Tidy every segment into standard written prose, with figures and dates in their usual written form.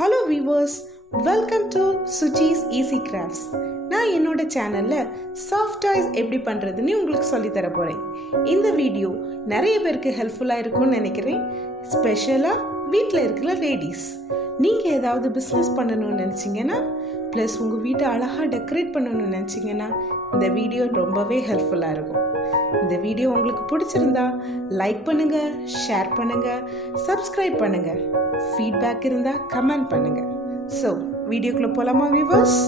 Hello viewers, welcome to Suchi's easy crafts. நான் என்னோட சேனலில் சாஃப்ட் டாய்ஸ் எப்படி பண்ணுறதுன்னு உங்களுக்கு சொல்லித்தர போகிறேன். இந்த வீடியோ நிறைய பேருக்கு ஹெல்ப்ஃபுல்லாக இருக்கும்னு நினைக்கிறேன். ஸ்பெஷலாக வீட்டில் இருக்கிற லேடிஸ், நீங்கள் ஏதாவது பிஸ்னஸ் பண்ணணும்னு நினச்சிங்கன்னா, ப்ளஸ் உங்கள் வீட்டை அழகாக டெக்கரேட் பண்ணணும்னு நினச்சிங்கன்னா இந்த வீடியோ ரொம்பவே ஹெல்ப்ஃபுல்லாக இருக்கும். இந்த வீடியோ உங்களுக்கு பிடிச்சிருந்தா லைக் பண்ணுங்கள், ஷேர் பண்ணுங்கள், சப்ஸ்கிரைப் பண்ணுங்கள். ஃபீட்பேக் இருந்தால் கமெண்ட் பண்ணுங்கள். ஸோ வீடியோக்குள்ளே போகலாமா வியூவர்ஸ்?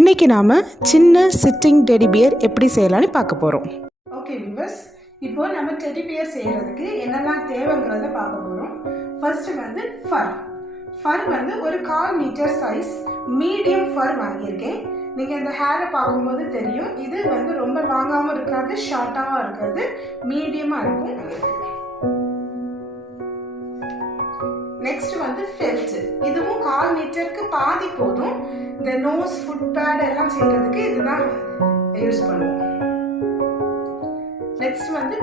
இன்றைக்கி நாம் சின்ன சிட்டிங் டெடி பியர் எப்படி செய்யலான்னு பார்க்க போகிறோம். ஓகே வியூவர்ஸ், இப்போ நம்ம டெடி பியர் செய்கிறதுக்கு என்னெல்லாம் தேவைங்கிறத பார்க்க போகிறோம். ஃபர்ஸ்ட் வந்து ஃபர் வந்து ஒரு 1/4 மீட்டர் சைஸ் மீடியம் ஃபர் வாங்கியிருக்கேன். நீங்கள் இந்த ஹேரை பார்க்கும்போது தெரியும், இது வந்து ரொம்ப லாங்காகவும் இருக்காது, ஷார்ட்டாகவும் இருக்காது, மீடியமாக இருக்கும். நெக்ஸ்ட் வந்து ஃபெல்ட், இதுவும் 1/4 மீட்டருக்கு பாதி போதும். இந்த நோஸ், ஃபுட் பேட் எல்லாம் செய்யறதுக்கு இதுதான் யூஸ் பண்ணுவோம். நெக்ஸ்ட் வந்து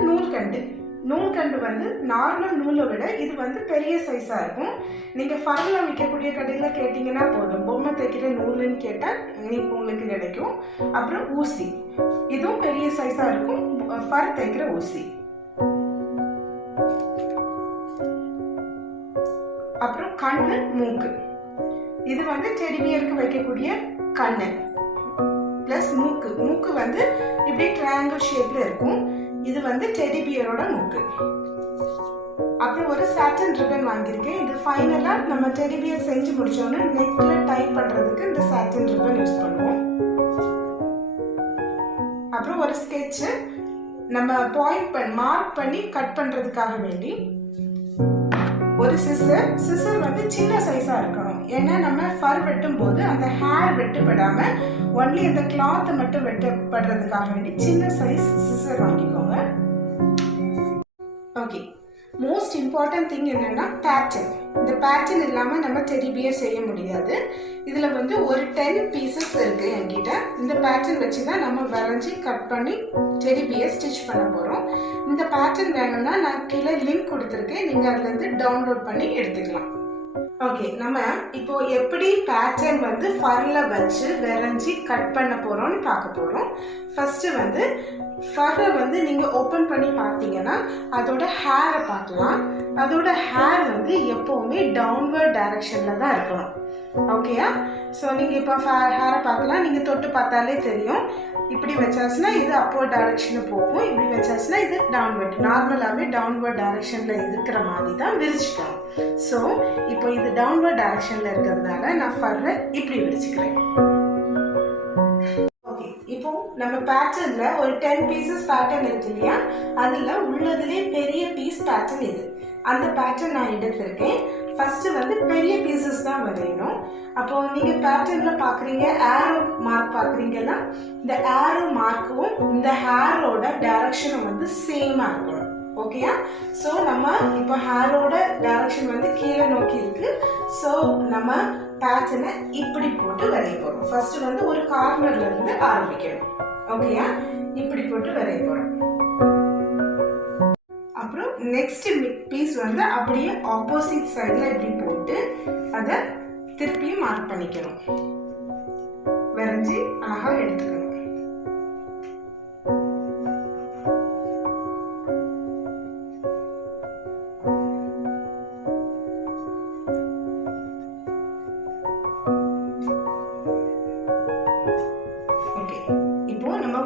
நூல்கண்டு வந்து நார்மல் நூலை விட இது வந்து பெரிய சைஸாக இருக்கும். நீங்கள் ஃபர்ல விற்கக்கூடிய கடையில் கேட்டிங்கன்னா போதும், பொம்மை தைக்கிற நூலுன்னு கேட்டால் உங்களுக்கு கிடைக்கும். அப்புறம் ஊசி, இதுவும் பெரிய சைஸாக இருக்கும், ஃபர் தைக்கிற ஊசி. அப்புறம் கண்ணு, மூக்கு, இது வந்து டெடி பியருக்கு வைக்கக்கூடிய கண்ணு பிளஸ் மூக்கு வந்து இப்படி ட்ரையாங்கிள் ஷேப்ல இருக்கும். இது வந்து டெடி பியரோட மூக்கு. அப்புறம் ஒரு சாட்டன் ரிப்பன் வாங்கியிருக்கேன். இது ஃபைனலா நம்ம டெடி பியர் செஞ்சு முடிச்சோன்னு நெக்ல டை பண்றதுக்கு இந்த சாட்டன் ரிப்பன் யூஸ் பண்ணுவோம். அப்புறம் ஒரு ஸ்கெட்ச் நம்ம மார்க் பண்ணி கட் பண்றதுக்காக வேண்டி. ஒரு சிசர் வந்து சின்ன சைஸா இருக்கணும், ஏன்னா நம்ம ஃபர் வெட்டும் போது அந்த ஹேர் வெட்டுப்படாம ஒன்லி அந்த கிளாத் மட்டும் வெட்டப்படுறதுக்காக வேண்டி சின்ன சைஸ் சிசர் வாங்கிக்கோங்க. ஓகே, மோஸ்ட் இம்பார்ட்டன்ட் திங் என்னன்னா பேட்டர்ன். இந்த பேட்டர்ன் இல்லாமல் நம்ம டெடி பியர் செய்ய முடியாது. இதில் வந்து ஒரு 10 பீசஸ் இருக்குது என்கிட்ட. இந்த பேட்டர்ன் வச்சு தான் நம்ம வரைஞ்சி கட் பண்ணி டெடி பியர் ஸ்டிச் பண்ண போகிறோம். இந்த பேட்டர்ன் வேணும்னா நான் கீழே லிங்க் கொடுத்துருக்கேன், நீங்கள் அதுலேருந்து டவுன்லோட் பண்ணி எடுத்துக்கலாம். ஓகே, நம்ம இப்போ எப்படி பேட்டர்ன் வந்து ஃபர்ல வச்சு வரைஞ்சி கட் பண்ண போகிறோம்னு பார்க்க போகிறோம். ஃபர்ஸ்ட்டு வந்து ஃபர்ரை வந்து நீங்கள் ஓப்பன் பண்ணி பார்த்தீங்கன்னா அதோட ஹேரை பார்க்கலாம். அதோட ஹேர் வந்து எப்போவுமே டவுன்வர்ட் டைரக்ஷனில் தான் இருக்கணும். ஓகேயா? ஸோ நீங்கள் இப்போ ஹேரை பார்க்கலாம், நீங்கள் தொட்டு பார்த்தாலே தெரியும். இப்படி வச்சாச்சுன்னா இது அப்போர்ட் டைரக்ஷனுக்கு போகும், இப்படி வச்சாச்சுன்னா இது டவுன்வர்ட். நார்மலாகவே டவுன்வர்ட் டைரக்ஷனில் இருக்கிற மாதிரி தான் விரிச்சுக்கணும். ஸோ இப்போ இது டவுன்வர்ட் டைரக்ஷனில் இருக்கிறதுனால நான் ஃபர்ரை இப்படி விரிச்சுக்கிறேன். இப்போ நம்ம பேட்டர்ன்ல ஒரு 10 பீசஸ் பேட்டர்ன் இருக்கு இல்லையா, அதுல உள்ளதுலேயே பெரிய பீஸ் பேட்டர்ன் இது. அந்த பேட்டர்ன் நான் எடுத்திருக்கேன். ஃபர்ஸ்ட் வந்து பெரிய பீசஸ் தான் வரையணும். அப்போ நீங்க பேட்டர்ன்ல பாக்குறீங்க ஏரோ மார்க் பாக்குறீங்கன்னா, இந்த ஏரோ மார்க்கும் இந்த ஹேரோட டைரக்ஷனும் வந்து சேமா இருக்கணும். ஓகேயா? ஸோ நம்ம இப்போ ஹேரோட டைரக்ஷன் வந்து கீழே நோக்கி இருக்கு. ஸோ நம்ம பேட்டர்னை இப்படி போட்டு வரைய போறோம். ஃபர்ஸ்ட் வந்து ஒரு கார்னர்ல இருந்து ஆரம்பிக்கணும். ஓகேயா? இப்படி போட்டு வரைய போறோம். அப்புறம் நெக்ஸ்ட் பீஸ் வந்து அப்படியே ஆப்போசிட் சைடுல இப்படி போட்டு அதை திருப்பியும் மார்க் பண்ணிக்கணும். வரைஞ்சி அழகா எடுத்துக்கணும்.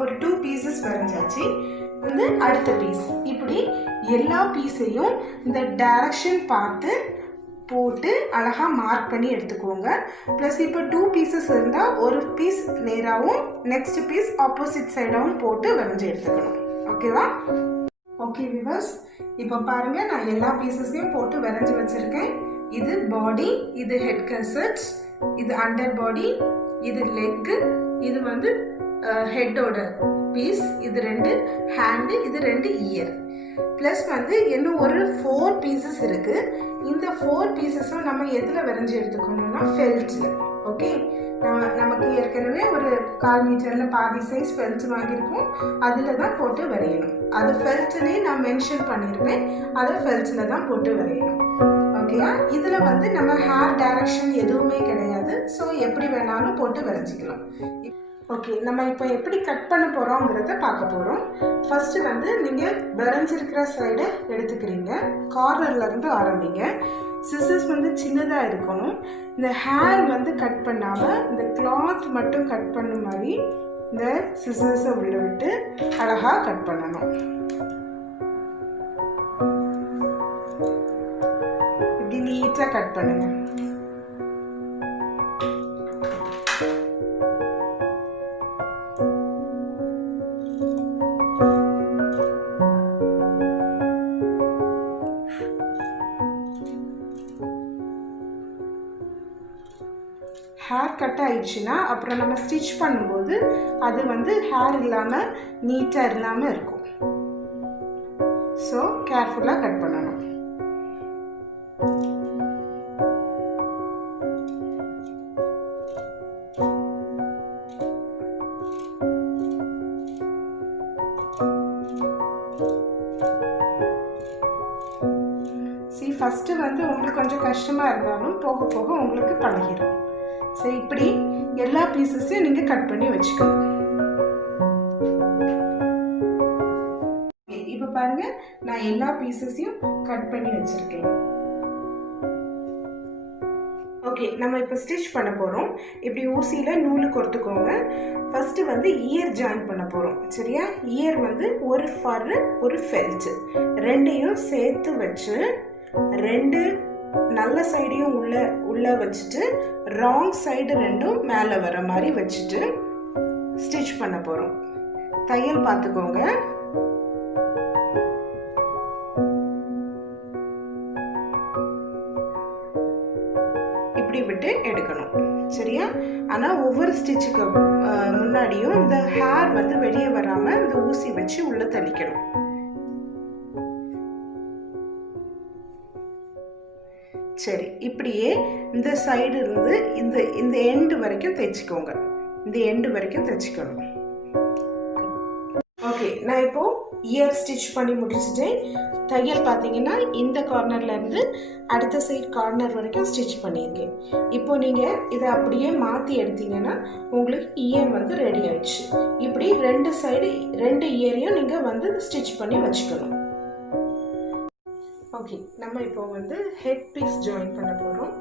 ஒரு 2 பீசஸ் வரைஞ்சாச்சு. வந்து அடுத்த பீஸ் இப்படி எல்லா பீஸையும் இந்த டைரக்ஷன் பார்த்து போட்டு அழகா மார்க் பண்ணி எடுத்துக்கோங்க. ப்ளஸ் இப்போ 2 பீசஸ் இருந்தால் ஒரு பீஸ் நேராகவும் நெக்ஸ்ட் பீஸ் ஆப்போசிட் சைடாகவும் போட்டு வரைஞ்சி எடுத்துக்கணும். ஓகேவா? ஓகே வியூவர்ஸ், இப்போ பாருங்க நான் எல்லா பீசஸையும் போட்டு வரைஞ்சி வச்சிருக்கேன். இது பாடி, இது ஹெட் கசட்ஸ், இது அண்டர் பாடி, இது லெக், இது வந்து ஹெட்டோட பீஸ், இது 2 ஹேண்டு, இது 2 இயர். ப்ளஸ் வந்து இன்னும் ஒரு 4 பீசஸ் இருக்குது. இந்த 4 பீசஸும் நம்ம எதில் வரைஞ்சி எடுத்துக்கணும்னா ஃபெல்ட்டில். ஓகே, நமக்கு ஏற்கனவே ஒரு 1/4 மீட்டரில் பாதி சைஸ் ஃபெல்ட் வாங்கியிருக்கோம். அதில் தான் போட்டு வரையணும். அது ஃபெல்ட்னே நான் மென்ஷன் பண்ணியிருப்பேன். அதை ஃபெல்ட்டில் தான் போட்டு வரையணும். ஓகேயா? இதில் வந்து நம்ம ஹேர் டைரக்ஷன் எதுவுமே கிடையாது. ஸோ எப்படி வேணாலும் போட்டு வரைஞ்சிக்கலாம். ஓகே, நம்ம இப்போ எப்படி கட் பண்ண போகிறோங்கிறத பார்க்க போகிறோம். ஃபஸ்ட்டு வந்து நீங்கள் வரைஞ்சிருக்கிற சைடை எடுத்துக்கிறீங்க. கார்னர்லேருந்து ஆரம்பிங்க. சிசர்ஸ் வந்து சின்னதாக இருக்கணும். இந்த ஹேர் வந்து கட் பண்ணாமல் இந்த கிளாத் மட்டும் கட் பண்ண மாதிரி இந்த சிசர்ஸை உள்ள விட்டு அழகாக கட் பண்ணணும். இப்படி நீட்டாக கட் பண்ணுங்க. ஹேர் கட் ஆயிடுச்சுன்னா அப்புறம் நம்ம ஸ்டிச் பண்ணும்போது அது வந்து ஹேர் இல்லாமல் நீட்டாக இல்லாமல் இருக்கும். ஸோ கேர்ஃபுல்லாக கட் பண்ணணும். ஃபஸ்ட்டு வந்து உங்களுக்கு கொஞ்சம் கஷ்டமாக இருந்தாலும் போக போக உங்களுக்கு பழகிடும். ஸோ இப்படி எல்லா பீசஸையும் நீங்கள் கட் பண்ணி வச்சுக்கணும். இப்போ பாருங்க, நான் எல்லா பீசஸையும் கட் பண்ணி வச்சிருக்கேன். ஓகே, நம்ம இப்போ ஸ்டிச் பண்ண போகிறோம். இப்படி ஊசியில் நூலு கொடுத்துக்கோங்க. ஃபஸ்ட்டு வந்து இயர் ஜாயின் பண்ண போகிறோம். சரியா? இயர் வந்து ஒரு ஃபர் ஒரு ஃபெல்ட் ரெண்டையும் சேர்த்து வச்சு 2 நல்ல சைடையும் உள்ள வச்சுட்டு ராங் சைடு 2ம் மேலே வர மாதிரி வச்சுட்டு ஸ்டிச் பண்ண போகிறோம். தையல் பார்த்துக்கோங்க. இப்படி விட்டு எடுக்கணும். சரியா? ஆனால் ஒவ்வொரு ஸ்டிச்சுக்கு முன்னாடியும் இந்த ஹேர் வந்து வெளியே வராமல் இந்த ஊசி வச்சு உள்ள தள்ளிக்கணும். சரி, இப்படியே இந்த சைடு இருந்து இந்த எண்டு வரைக்கும் தைச்சிக்கோங்க. இந்த எண்டு வரைக்கும் தைச்சிக்கணும். ஓகே, நான் இப்போ இயர் ஸ்டிச் பண்ணி முடிச்சுட்டேன். தையல் பார்த்தீங்கன்னா இந்த கார்னர்ல இருந்து அடுத்த சைடு கார்னர் வரைக்கும் ஸ்டிச் பண்ணியிருக்கேன். இப்போ நீங்கள் இதை அப்படியே மாற்றி எடுத்தீங்கன்னா உங்களுக்கு இயர் வந்து ரெடி ஆயிடுச்சு. இப்படி 2 சைடு 2 இயரையும் நீங்கள் வந்து ஸ்டிச் பண்ணி வச்சுக்கணும். ஓகே, நம்ம இப்போ வந்து ஹெட் பீஸ் ஜாயின் பண்ண போகிறோம்.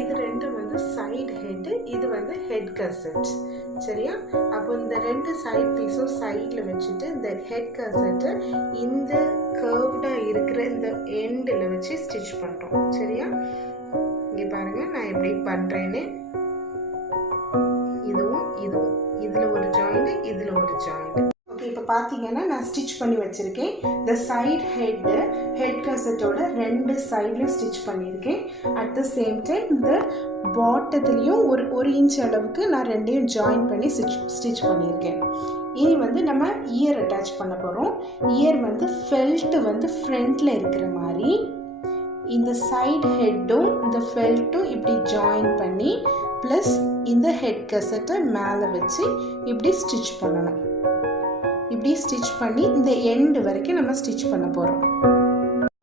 இது 2 வந்து சைடு ஹெட்டு, இது வந்து ஹெட் கசட். சரியா? அப்போ இந்த 2 சைட் பீஸும் சைடில் வச்சுட்டு இந்த ஹெட் கசட்டை இந்த கர்வ்டாக இருக்கிற இந்த எண்டில் வச்சு ஸ்டிச் பண்ணுறோம். சரியா? இங்கே பாருங்கள் நான் எப்படி பண்ணுறேன்னு. இதுவும் இதில் ஒரு ஜாயிண்ட், இதில் ஒரு ஜாயிண்ட். ஓகே, இப்போ பார்த்தீங்கன்னா நான் ஸ்டிச் பண்ணி வச்சுருக்கேன். இந்த சைட் ஹெட் கசட்டோட 2 சைட்லையும் ஸ்டிச் பண்ணியிருக்கேன். அட் த சேம் டைம் இந்த பாட்டத்துலேயும் ஒரு இன்ச் அளவுக்கு நான் 2யும் ஜாயின் பண்ணி ஸ்டிச் பண்ணியிருக்கேன். இனி வந்து நம்ம இயர் அட்டாச் பண்ண போகிறோம். இயர் வந்து ஃபெல்ட்டு வந்து ஃப்ரண்ட்டில் இருக்கிற மாதிரி இந்த சைடு ஹெட்டும் இந்த ஃபெல்ட்டும் இப்படி ஜாயின் பண்ணி ப்ளஸ் இந்த ஹெட் கசட்டை மேலே வச்சு இப்படி ஸ்டிச் பண்ணணும். இப்படி ஸ்டிச் பண்ணி இந்த எண்டு வரைக்கும் நம்ம ஸ்டிச் பண்ண போகிறோம்.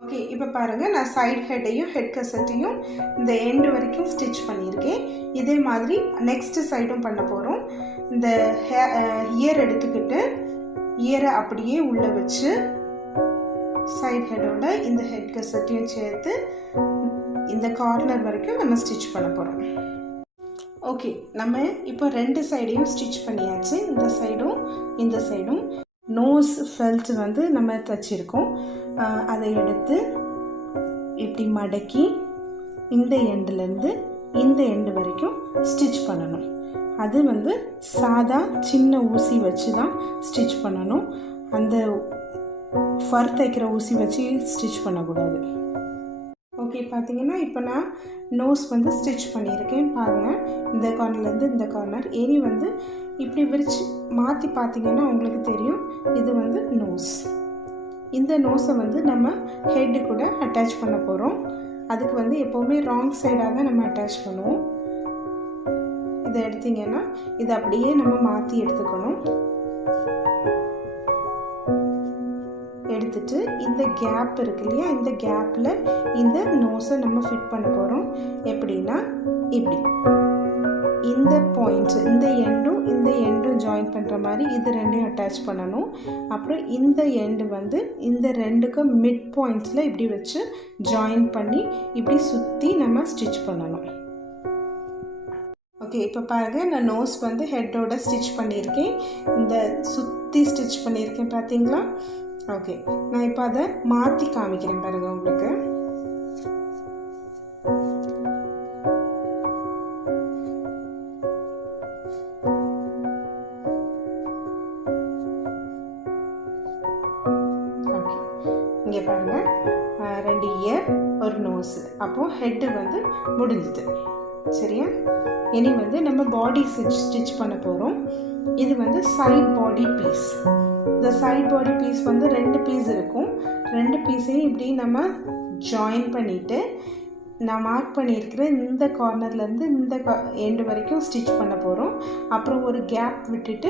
ஓகே, இப்போ பாருங்கள் நான் சைட் ஹெட்டையும் ஹெட் கசட்டையும் இந்த எண்டு வரைக்கும் ஸ்டிச் பண்ணியிருக்கேன். இதே மாதிரி நெக்ஸ்ட் சைடும் பண்ண போகிறோம். இந்த இயர் எடுத்துக்கிட்டு இயரை அப்படியே உள்ளே வச்சு சைட் ஹெட்டோட இந்த ஹெட் கசட்டையும் சேர்த்து இந்த கார்னர் வரைக்கும் நம்ம ஸ்டிச் பண்ண போகிறோம். ஓகே, நம்ம இப்போ 2 சைடையும் ஸ்டிச் பண்ணியாச்சு. இந்த சைடும் இந்த சைடும் நோஸ் ஃபெல்ட் வந்து நம்ம தைச்சிருக்கோம். அதை எடுத்து இப்படி மடக்கி இந்த எண்டுலேருந்து இந்த எண்டு வரைக்கும் ஸ்டிச் பண்ணணும். அது வந்து சாதா சின்ன ஊசி வச்சு தான் ஸ்டிச் பண்ணணும். அந்த ஃபர் தைக்கிற ஊசி வச்சு ஸ்டிச் பண்ணக்கூடாது. ஓகே, பார்த்தீங்கன்னா இப்போ நான் நோஸ் வந்து ஸ்டிச் பண்ணியிருக்கேன். பாருங்கள், இந்த கார்னர்லேருந்து இந்த கார்னர் இனி வந்து இப்படி விரிச்சு மாற்றி பார்த்தீங்கன்னா உங்களுக்கு தெரியும், இது வந்து நோஸ். இந்த நோஸை வந்து நம்ம ஹெட்டு கூட அட்டாச் பண்ண போகிறோம். அதுக்கு வந்து எப்போவுமே ராங் சைடாக தான் நம்ம அட்டாச் பண்ணுவோம். இதை எடுத்திங்கன்னா இதை அப்படியே நம்ம மாற்றி எடுத்துக்கணும். எடுத்துட்டு இந்த கேப் இருக்கு இல்லையா, இந்த கேப்பில் இந்த நோஸை நம்ம ஃபிட் பண்ண போகிறோம். எப்படின்னா இப்படி இந்த பாயிண்ட்ஸ், இந்த எண்டும் ஜாயின் பண்ணுற மாதிரி இது ரெண்டையும் அட்டாச் பண்ணணும். அப்புறம் இந்த எண்டு வந்து இந்த ரெண்டுக்கும் மிட் பாயிண்ட்ஸில் இப்படி வச்சு ஜாயின் பண்ணி இப்படி சுற்றி நம்ம ஸ்டிச் பண்ணணும். ஓகே, இப்போ பாருங்கள், நான் நோஸ் வந்து ஹெட்டோட ஸ்டிச் பண்ணியிருக்கேன். இந்த சுற்றி ஸ்டிச் பண்ணியிருக்கேன் பார்த்தீங்களா? ஓகே, நான் இப்போ அதை மாற்றி காமிக்கிறேன் பாருங்கள் உங்களுக்கு. ஓகே, இங்கே பாருங்கள், 2 இயர் ஒரு நோஸு, அப்போது ஹெட்டு வந்து முடிஞ்சுது. சரியா? இனி வந்து நம்ம பாடி ஸ்டிச் பண்ண போகிறோம். இது வந்து சைட் பாடி பீஸ். இந்த சைட் பாடி பீஸ் வந்து 2 பீஸ் இருக்கும். 2 பீஸையும் இப்படி நம்ம ஜாயின் பண்ணிவிட்டு நான் மார்க் பண்ணியிருக்கிற இந்த கார்னர்லேருந்து இந்த எண்டு வரைக்கும் ஸ்டிச் பண்ண போகிறோம். அப்புறம் ஒரு கேப் விட்டுட்டு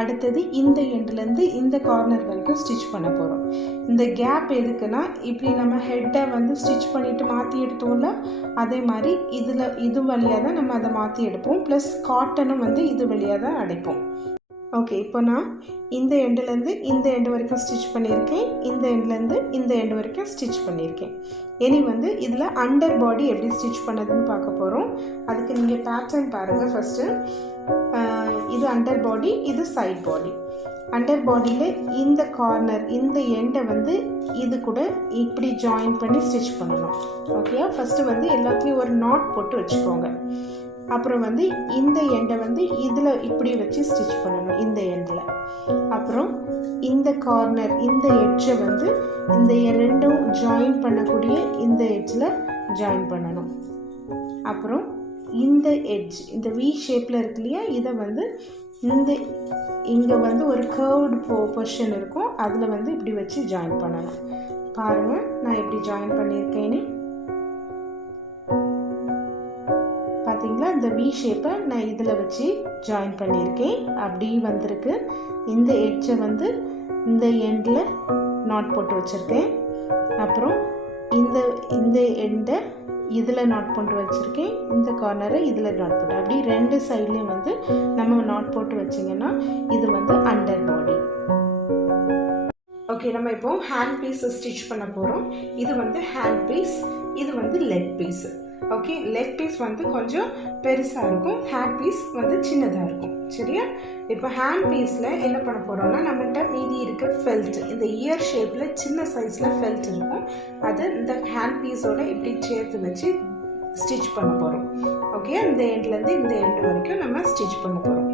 அடுத்தது இந்த எண்டுலேருந்து இந்த கார்னர் வரைக்கும் ஸ்டிச் பண்ண போகிறோம். இந்த கேப் எதுக்குன்னா, இப்படி நம்ம ஹெட்டை வந்து ஸ்டிச் பண்ணிவிட்டு மாற்றி எடுத்தோம்ல, அதே மாதிரி இது வழியாக தான் நம்ம அதை மாற்றி எடுப்போம். ப்ளஸ் காட்டனும் வந்து இது வழியாக தான் அடைப்போம். ஓகே, இப்போ நான் இந்த எண்டுலேருந்து இந்த எண்டு வரைக்கும் ஸ்டிச் பண்ணியிருக்கேன். இந்த எண்டுலேருந்து இந்த எண்டு வரைக்கும் ஸ்டிச் பண்ணியிருக்கேன். இனி வந்து இதில் அண்டர் பாடி எப்படி ஸ்டிச் பண்ணதுன்னு பார்க்க போகிறோம். அதுக்கு நீங்கள் பேட்டர்ன் பாருங்கள். ஃபஸ்ட்டு இது அண்டர் பாடி, இது சைட் பாடி. அண்டர் பாடியில் இந்த கார்னர், இந்த எண்டை வந்து இது கூட இப்படி ஜாயின் பண்ணி ஸ்டிச் பண்ணணும். ஓகேயா? ஃபஸ்ட்டு வந்து எல்லாத்தையும் ஒரு நாட் போட்டு வச்சுக்கோங்க. அப்புறம் வந்து இந்த எண்டை வந்து இதில் இப்படி வச்சு ஸ்டிச் பண்ணணும், இந்த எண்டில். அப்புறம் இந்த கார்னர், இந்த எட்ஜை வந்து இந்த ரெண்டும் ஜாயின் பண்ணக்கூடிய இந்த எட்ஜில் ஜாயின் பண்ணணும். அப்புறம் இந்த எட்ஜ், இந்த வி ஷேப்பில் இருக்கு இல்லையா, இதை வந்து இங்கே வந்து ஒரு கர்வ்டு பொசிஷன் இருக்கும், அதில் வந்து இப்படி வச்சு ஜாயின் பண்ணணும். பாருங்கள், நான் எப்படி ஜாயின் பண்ணியிருக்கேன்னு பார்த்தீங்களா? இந்த வி ஷேப்பை நான் இதில் வச்சு ஜாயின் பண்ணியிருக்கேன். அப்படி வந்திருக்கு. இந்த எட்ஜை வந்து இந்த எண்டில் நாட் போட்டு வச்சுருக்கேன். அப்புறம் இந்த எண்டை இதில் நாட் போட்டு வச்சுருக்கேன். இந்த கார்னரை இதில் நாட் போட்டு, அப்படி 2 சைட்லேயும் வந்து நம்ம நாட் போட்டு வச்சிங்கன்னா இது வந்து அண்டர் பாடி. ஓகே, நம்ம இப்போ ஹேண்ட் பீஸ் ஸ்டிச் பண்ண போகிறோம். இது வந்து ஹேண்ட் பீஸ், இது வந்து leg piece. Okay, leg piece வந்து கொஞ்சம் பெருசாக இருக்கும், ஹேண்ட் பீஸ் வந்து சின்னதாக இருக்கும். சரியா? இப்போ ஹேண்ட் பீஸில் என்ன பண்ண போகிறோம்னா, நம்மகிட்ட மீதி இருக்க ஃபெல்ட், இந்த இயர் ஷேப்பில் சின்ன சைஸில் ஃபெல்ட் இருக்கும், அது இந்த ஹேண்ட் பீஸோட இப்படி சேர்த்து வச்சு ஸ்டிச் பண்ண போகிறோம். ஓகே, இந்த எண்ட்லேருந்து இந்த எண்டு வரைக்கும் நம்ம ஸ்டிச் பண்ண போகிறோம்.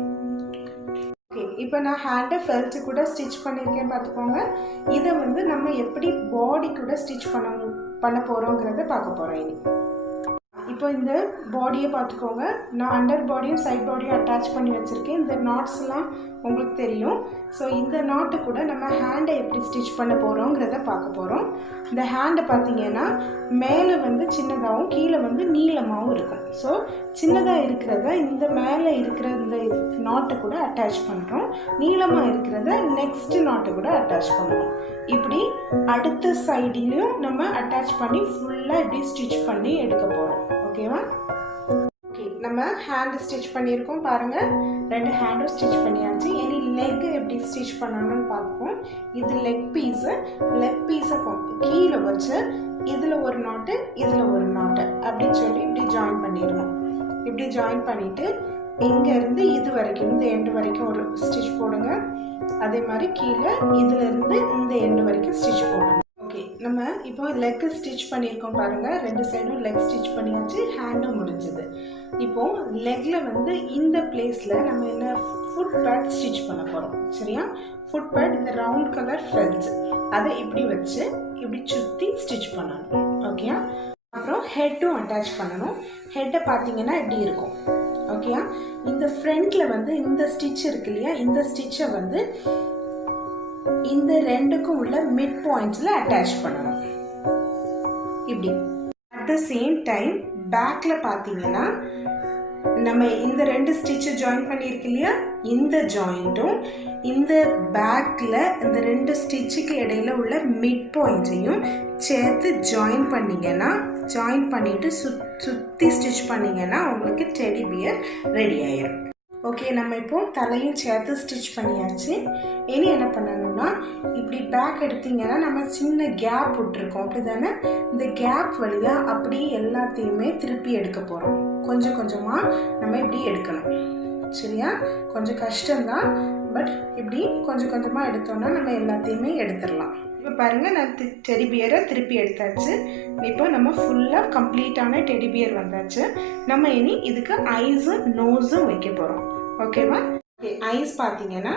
ஓகே, இப்போ நான் ஹேண்டை ஃபெல்ட்டு கூட ஸ்டிச் பண்ணியிருக்கேன் பார்த்துக்கோங்க. இதை வந்து நம்ம எப்படி பாடி கூட ஸ்டிச் பண்ண போகிறோங்கிறத பார்க்க போகிறோம் இனி. இப்போ இந்த பாடியை பார்த்துக்கோங்க. நான் அண்டர் பாடியும் சைட் பாடியும் அட்டாச் பண்ணி வச்சுருக்கேன். இந்த நாட்ஸ்லாம் உங்களுக்கு தெரியும். ஸோ இந்த நாட்டு கூட நம்ம ஹேண்டை எப்படி ஸ்டிச் பண்ண போகிறோங்கிறத பார்க்க போகிறோம். இந்த ஹேண்டை பார்த்தீங்கன்னா மேலே வந்து சின்னதாகவும் கீழே வந்து நீளமாகவும் இருக்கும். ஸோ சின்னதாக இருக்கிறத இந்த மேலே இருக்கிற இந்த நாட்டை கூட அட்டாச் பண்ணுறோம், நீளமாக இருக்கிறத நெக்ஸ்ட்டு நாட்டை கூட அட்டாச் பண்ணுறோம். இப்படி அடுத்த சைட்லேயும் நம்ம அட்டாச் பண்ணி ஃபுல்லாக இப்படி ஸ்டிச் பண்ணி எடுக்க போகிறோம். ஓகேவா? ஓகே, நம்ம ஹேண்டு ஸ்டிச் பண்ணியிருக்கோம் பாருங்கள். 2 ஹேண்டும் ஸ்டிச் பண்ணியாச்சு. இனி லெக்கு எப்படி ஸ்டிச் பண்ணணும்னு பார்ப்போம். இது லெக் பீஸை கீழே வச்சு இதில் ஒரு நாட்டு இதில் ஒரு நாட்டு அப்படின்னு சொல்லி இப்படி ஜாயின் பண்ணிடணும். இப்படி ஜாயின் பண்ணிவிட்டு இங்கேருந்து இது வரைக்கும், இந்த எண்டு வரைக்கும் ஒரு ஸ்டிச் போடுங்க. அதே மாதிரி கீழே இதிலேருந்து இந்த எண்டு வரைக்கும் ஸ்டிச் போடணும். ஓகே, நம்ம இப்போ லெக் ஸ்டிச் பண்ணியிருக்கோம் பாருங்கள். 2 சைடும் லெக் ஸ்டிச் பண்ணியாச்சு, ஹேண்டும் முடிஞ்சுது. இப்போது லெக்கில் வந்து இந்த பிளேஸில் நம்ம என்ன ஃபுட் பேட் ஸ்டிச் பண்ண போகிறோம். சரியா? ஃபுட் பேட் இந்த ரவுண்ட் கலர் ஃபெல்ஸ் அதை இப்படி வச்சு இப்படி சுற்றி ஸ்டிச் பண்ணணும். ஓகேயா? அப்புறம் ஹெட்டும் அட்டாச் பண்ணணும். ஹெட்டை பார்த்தீங்கன்னா இப்படி இருக்கும். ஓகேயா? இந்த ஃப்ரண்ட்டில் வந்து இந்த ஸ்டிச் இருக்கு இல்லையா, இந்த ஸ்டிச்சை வந்து இந்த ரெண்டுக்கும் உள்ள மிட் பாயிண்ட்ஸில் அட்டாச் பண்ணணும் இப்படி. அட் த சேம் டைம் பேக்கில் பார்த்தீங்கன்னா நம்ம இந்த 2 ஸ்டிச்சை ஜாயின் பண்ணியிருக்கு இல்லையா, இந்த ஜாயிண்ட்டும் இந்த பேக்கில் இந்த 2 ஸ்டிச்சுக்கு இடையில உள்ள மிட் பாயிண்ட்ஸையும் சேர்த்து ஜாயின் பண்ணிவிட்டு சுற்றி ஸ்டிச் பண்ணிங்கன்னா உங்களுக்கு டெடி பியர் ரெடி ஆயிடும். ஓகே, நம்ம இப்போ தலையும் சேர்த்து ஸ்டிச் பண்ணியாச்சு. இனி என்ன பண்ணணும்னா, இப்படி பேக் எடுத்திங்கன்னா நம்ம சின்ன கேப் விட்டுருக்கோம், அப்படி தானே? இந்த கேப் வழியாக அப்படி எல்லாத்தையுமே திருப்பி எடுக்க போகிறோம். கொஞ்சம் கொஞ்சமாக நம்ம இப்படி எடுக்கணும். சரியா? கொஞ்சம் கஷ்டம்தான், பட் இப்படி கொஞ்சம் கொஞ்சமாக எடுத்தோம்னா நம்ம எல்லாத்தையுமே எடுத்துடலாம். இப்போ பாருங்கள், நான் டெடி பியரை திருப்பி எடுத்தாச்சு. இப்போ நம்ம ஃபுல்லாக கம்ப்ளீட்டான டெடி பியர் வந்தாச்சு. நம்ம இனி இதுக்கு ஐஸும் நோஸும் வைக்க போகிறோம். ஓகேவா? ஓகே, ஐஸ் பார்த்தீங்கன்னா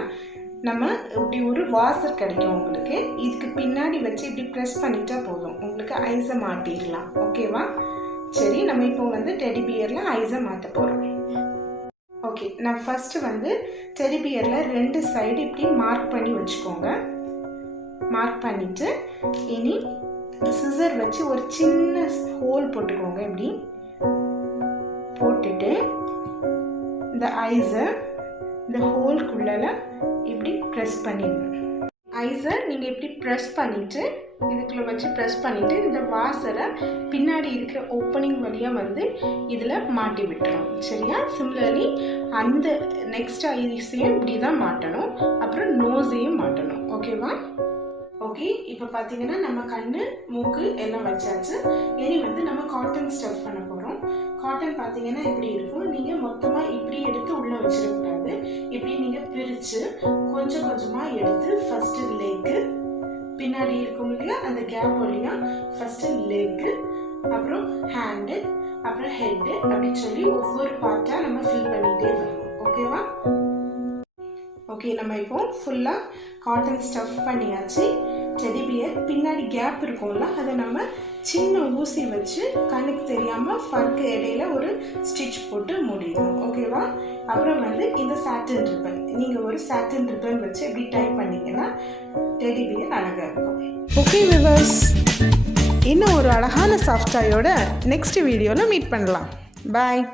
நம்ம இப்படி ஒரு வாசர் கிடைக்கும் உங்களுக்கு. இதுக்கு பின்னாடி வச்சு இப்படி ப்ரெஸ் பண்ணிட்டா போதும், உங்களுக்கு ஐஸை மாட்டிடலாம். ஓகேவா? சரி, நம்ம இப்போ வந்து டெடி பியரில் ஐஸை மாற்ற போகிறோம். ஓகே, நான் ஃபஸ்ட்டு வந்து டெடி பியரில் 2 சைடு இப்படி மார்க் பண்ணி வச்சுக்கோங்க. மார்க் பண்ணிவிட்டு இனி சிசர் வச்சு ஒரு சின்ன ஹோல் போட்டுக்கோங்க. இப்படி போட்டுட்டு இந்த ஐஸை இந்த ஹோல்குள்ளே இப்படி ப்ரெஸ் பண்ணிடணும். ஐஸை நீங்கள் இப்படி ப்ரெஸ் பண்ணிவிட்டு இதுக்குள்ளே வச்சு ப்ரெஸ் பண்ணிவிட்டு இந்த வாசரை பின்னாடி இருக்கிற ஓப்பனிங் வழியாக வந்து இதில் மாட்டி விட்டுறோம். சரியா? சிமிலர்லி அந்த நெக்ஸ்ட் ஐஸையும் இப்படி தான் மாட்டணும், அப்புறம் நோஸையும் மாட்டணும். ஓகேவா? ஓகே, இப்போ பார்த்தீங்கன்னா நம்ம கண்ணு மூக்கு எல்லாம் வச்சாச்சு. இனி வந்து நம்ம காட்டன் ஸ்டஃப் பண்ண போகிறோம். காட்டன் பார்த்தீங்கன்னா இப்படி இருக்கும். நீங்கள் மொத்தமாக இப்படி எடுத்து உள்ளே வச்சிடக்கூடாது. இப்படி நீங்கள் பிரித்து கொஞ்சம் கொஞ்சமாக எடுத்து ஃபஸ்ட்டு லெக்கு, பின்னாடி இருக்கும் இல்லையா அந்த கேப் வழியாக ஃபஸ்ட்டு லெக்கு, அப்புறம் ஹேண்டு, அப்புறம் ஹெட்டு, அப்படின்னு சொல்லி ஒவ்வொரு பார்ட்டாக நம்ம ஃபில் பண்ணிகிட்டே வரணும். ஓகேவா? ஓகே, நம்ம இப்போ ஃபுல்லாக காட்டன் ஸ்டஃப் பண்ணியாச்சு. டெடி பியர் பின்னாடி கேப் இருக்கும்ல, அதை நம்ம சின்ன ஊசி வச்சு கண்ணுக்கு தெரியாமல் ஃபர்க்கு இடையில ஒரு ஸ்டிச் போட்டு மூடிடணும். ஓகேவா? அப்புறம் வந்து இந்த சாட்டின் ரிப்பன், நீங்கள் ஒரு சாட்டின் ரிப்பன் வச்சு இப்படி டைப் பண்ணிங்கன்னா டெடி பியர் அழகாக இருக்கும். ஓகே விவர்ஸ், இன்னும் ஒரு அழகான சாஃப்ட் டாயோட நெக்ஸ்ட் வீடியோவில் மீட் பண்ணலாம். பாய்.